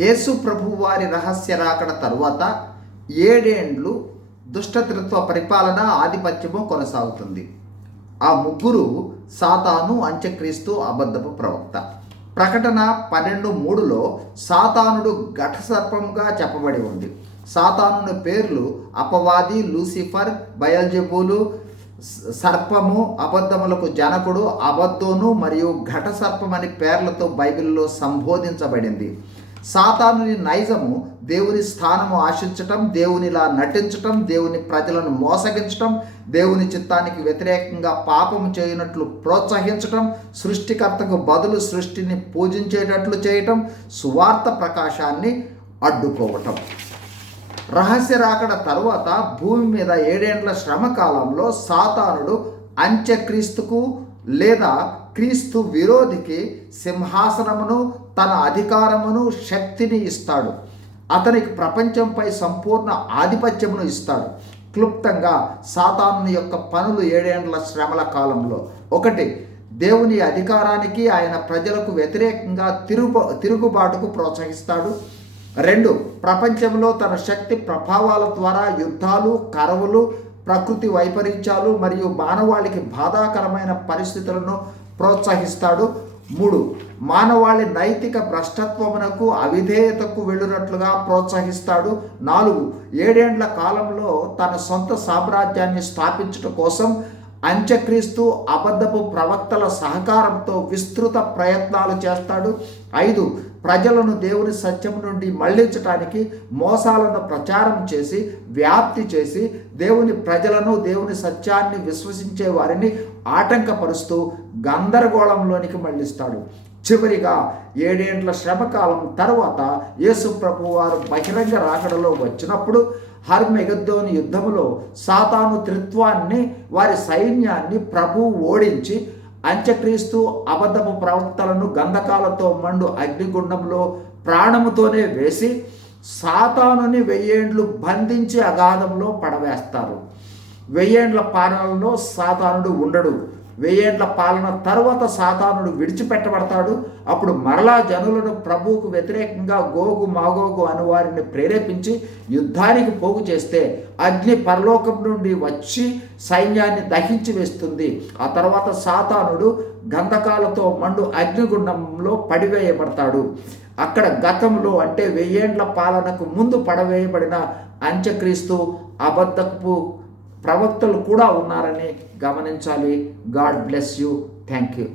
యేసు ప్రభు వారి రహస్య రాకడ తరువాత 7 ఏండ్లు దుష్టత్రిత్వ పరిపాలన ఆధిపత్యము కొనసాగుతుంది. ఆ ముగ్గురు సాతాను, అంత్యక్రీస్తు, అబద్ధపు ప్రవక్త. ప్రకటన 12:3లో సాతానుడు ఘటసర్పముగా చెప్పబడి ఉంది. సాతానుని పేర్లు అపవాది, లూసిఫర్, బయల్జెబూలు, సర్పము, అబద్ధములకు జనకుడు, అబద్దోను మరియు ఘటసర్పం అని పేర్లతో బైబిల్లో సంబోధించబడింది. సాతానుని నైజము దేవుని స్థానము ఆశించటం, దేవునిలా నటించటం, దేవుని ప్రజలను మోసగించటం, దేవుని చిత్తానికి వ్యతిరేకంగా పాపము చేయనట్లు ప్రోత్సహించటం, సృష్టికర్తకు బదులు సృష్టిని పూజించేటట్లు చేయటం, సువార్త ప్రకాశాన్ని అడ్డుకోవటం. రహస్య రాకడ తరువాత భూమి మీద 7 ఏండ్ల శ్రమ కాలంలో సాతానుడు అంత్యక్రీస్తుకు లేదా క్రీస్తు విరోధికి సింహాసనమును, తన అధికారమును, శక్తిని ఇస్తాడు. అతనికి ప్రపంచంపై సంపూర్ణ ఆధిపత్యమును ఇస్తాడు. క్లుప్తంగా సాతాను యొక్క పనులు 7 ఏండ్ల శ్రమల కాలంలో: 1. దేవుని అధికారానికి, ఆయన ప్రజలకు వ్యతిరేకంగా తిరుగుబాటుకు ప్రోత్సహిస్తాడు. 2. ప్రపంచంలో తన శక్తి ప్రభావాల ద్వారా యుద్ధాలు, కరువులు, ప్రకృతి వైపరీత్యాలు మరియు మానవాళికి బాధాకరమైన పరిస్థితులను ప్రోత్సహిస్తాడు. 3. మానవాళి నైతిక భ్రష్టత్వమునకు, అవిధేయతకు వెళ్ళినట్లుగా ప్రోత్సహిస్తాడు. 4. 7 ఏండ్ల కాలంలో తన సొంత సామ్రాజ్యాన్ని స్థాపించడం కోసం అంత్యక్రీస్తు, అబద్ధపు ప్రవక్తల సహకారంతో విస్తృత ప్రయత్నాలు చేస్తాడు. 5. ప్రజలను దేవుని సత్యం నుండి మళ్లించటానికి మోసాలను ప్రచారం చేసి, వ్యాప్తి చేసి, దేవుని ప్రజలను, దేవుని సత్యాన్ని విశ్వసించే వారిని ఆటంకపరుస్తూ గందరగోళంలోనికి మళ్లిస్తాడు. చివరిగా 7 ఏండ్ల శ్రమకాలం తర్వాత యేసు ప్రభు వారు బహిరంగ రాకడలో వచ్చినప్పుడు హర్మెగద్దోను యుద్ధములో సాతాను త్రిత్వాన్ని, వారి సైన్యాన్ని ప్రభువు ఓడించి అంత్యక్రీస్తు, అబద్ధపు ప్రవక్తలను గంధకాలతో మండు అగ్నిగుండంలో ప్రాణముతోనే వేసి సాతానుని 1000 ఏండ్లు బంధించి అగాధంలో పడవేస్తారు. 1000 ఏండ్ల పాలనలో సాతానుడు ఉండడు. 1000 ఏండ్ల పాలన తర్వాత సాతానుడు విడిచిపెట్టబడతాడు. అప్పుడు మరలా జనులను ప్రభువుకు వ్యతిరేకంగా గోగు, మాగోగు అను వారిని ప్రేరేపించి యుద్ధానికి పోగు చేస్తే అగ్ని పరలోకం నుండి వచ్చి సైన్యాన్ని దహించి వేస్తుంది. ఆ తర్వాత సాతానుడు గంధకాలతో మండు అగ్నిగుండంలో పడివేయబడతాడు. అక్కడ గతంలో అంటే 1000 ఏండ్ల పాలనకు ముందు పడవేయబడిన అంత్యక్రీస్తు, అబద్ధపు ప్రవక్తలు కూడా ఉన్నారని గమనించాలి. God bless you. Thank you.